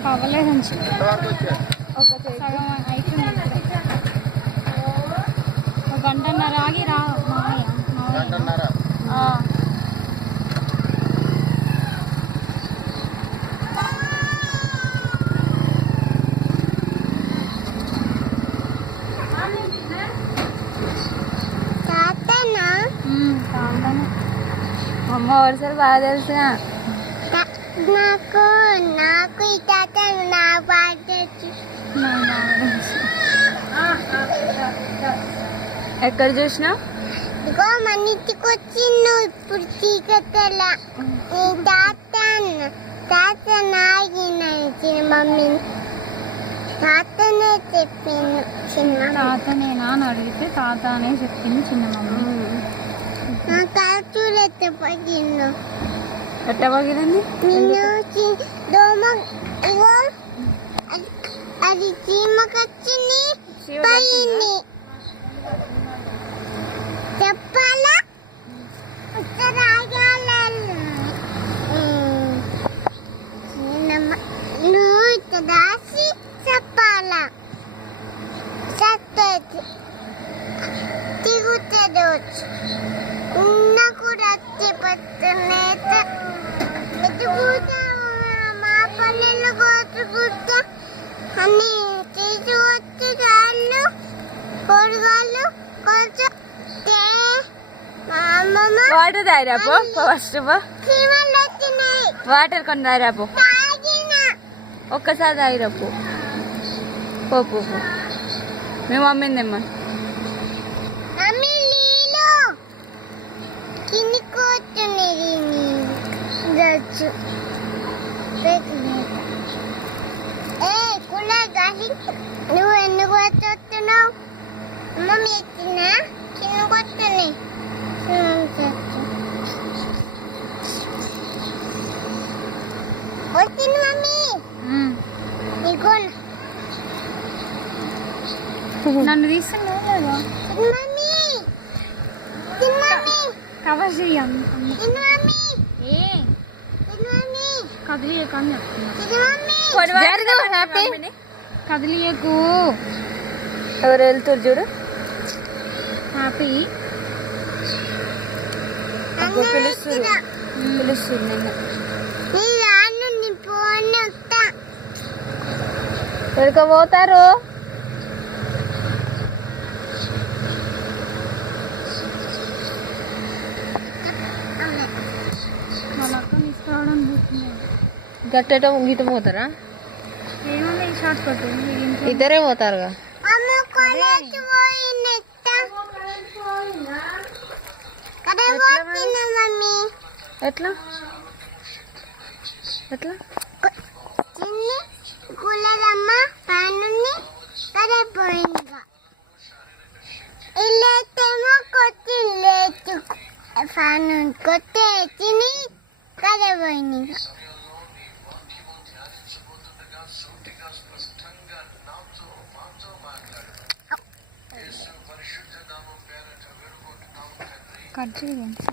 ఇంకా అవ్వలేదు ఒక సగం అయిపోయింది. ఒక గంటన్నర ఆగి రా మామయ్య. అమ్మ వరుసలు బాగా తెలుసుగా నాకు నాకు ఈ తాత నా పాట ఎక్కడ చూసినా ఇగో మన ఇంటికి వచ్చిండు ఇప్పుడు చీకటలా తాత నాగిన మమ్మీ తాతనే చెప్పింది చిన్న తాతనేనా అని అడిగితే తాత అనే చెప్పింది చిన్న మమ్మీ. చూడైతే పగిండు ఎట్ట పగిలింది నిన్ను దోమ ఇగో అది చీమకొచ్చింది పైంది చెప్పాలా నువ్వు ఇట్లా దాసి చెప్పాలా సత్తది తిరుగుతుంది వచ్చి నాకు రచ్చి పట్టునేత ఎదుగుతా మా పల్లెలు కోసుకుంటా అన్ని తీసుకొచ్చి రాళ్ళు కూరగాయలు కొంచెం మా అమ్మమ్మ వాటర్ తాగిరాపో ఫస్ట్ చీమలు వచ్చినాయి వాటర్ కొని తాగిరాపో తాగిన ఒక్కసారి తాగిరాపో పో పో పో మీ మమ్మీని తెమ్మని మమ్మీ నీళ్ళు కింది కూర్చునేది రచ్చు ఏ కుల గాలి నువ్వు ఎందుకు వచ్చేస్తున్నావు మమ్మీ ఎత్తినా కింద కొట్టున్నాయి వచ్చింది మమ్మీ నీకు నన్ను తీసుకున్నావు లేదా మమ్మీ మమ్మీ కవర్ చెయ్యం మమ్మీ ఏ కదిలియకు అని చెప్తున్నా. హ్యాపీ కదిలియకు ఎవరు వెళ్తారు చూడు హ్యాపీ. పిలుస్తుంది పిలుస్తుంది ఎక్కడికి పోతారు వాళ్ళ అక్క తీసుకురావడం పోతున్నాడు. గట్టేట గీత పోతారా ఏమన్నా ఈ షార్ట్ కొట్టింది ఇద్దరే పోతారుగా ఎట్లా ఎట్లా కూలరమ్మ పైనుంది సరే పోయిందిగా ఇల్లేమో కొట్టి లేచు ఫ్యాన్ కొట్టేసి కదే పోయిందిగా కట్ చేయండి.